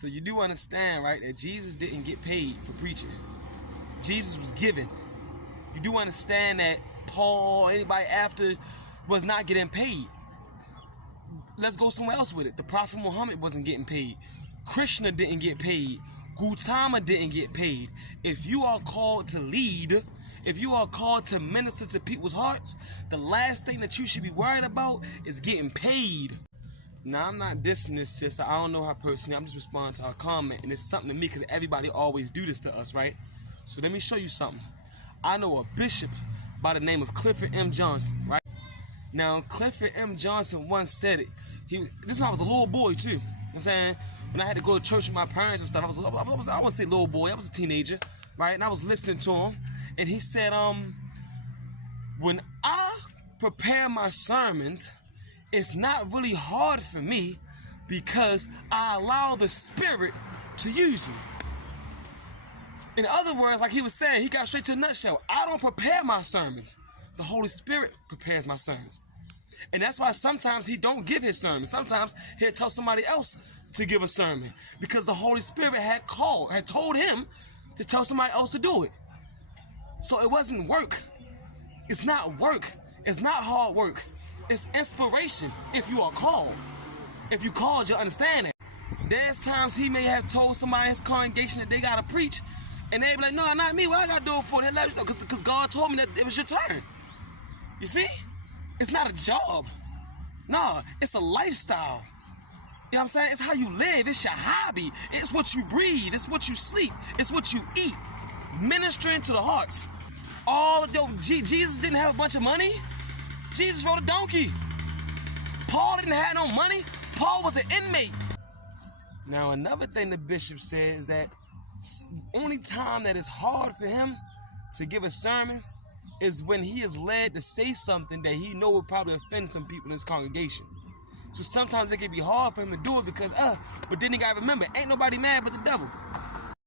So you do understand, right, that Jesus didn't get paid for preaching. Jesus was given. You do understand that Paul, anybody after, was not getting paid. Let's go somewhere else with it. The Prophet Muhammad wasn't getting paid. Krishna didn't get paid. Gautama didn't get paid. If you are called to lead, if you are called to minister to people's hearts, the last thing that you should be worried about is getting paid. Now, I'm not dissing this sister. I don't know her personally. I'm just responding to her comment. And it's something to me because everybody always do this to us, right? So let me show you something. I know a bishop by the name of Clifford M. Johnson, right? Now, Clifford M. Johnson once said it. This when I was a little boy, too. You know what I'm saying? When I had to go to church with my parents and stuff, I wouldn't say little boy. I was a teenager, right? And I was listening to him. And he said, when I prepare my sermons, it's not really hard for me because I allow the Spirit to use me. In other words, like he was saying, he got straight to the nutshell. I don't prepare my sermons. The Holy Spirit prepares my sermons. And that's why sometimes he don't give his sermon. Sometimes he'll tell somebody else to give a sermon because the Holy Spirit had told him to tell somebody else to do it. So it wasn't work. It's not work. It's not hard work. It's inspiration if you are called. If you called, you'll understand it. There's times he may have told somebody in his congregation that they gotta preach, and they be like, no, not me. What I gotta do it for? Because God told me that it was your turn. You see? It's not a job. No, it's a lifestyle. You know what I'm saying? It's how you live. It's your hobby. It's what you breathe. It's what you sleep. It's what you eat. Ministering to the hearts. Jesus didn't have a bunch of money. Jesus rode a donkey. Paul didn't have no money. Paul was an inmate. Now, another thing the bishop says is that only time that it's hard for him to give a sermon is when he is led to say something that he know will probably offend some people in his congregation. So sometimes it can be hard for him to do it because, but then you gotta remember, ain't nobody mad but the devil.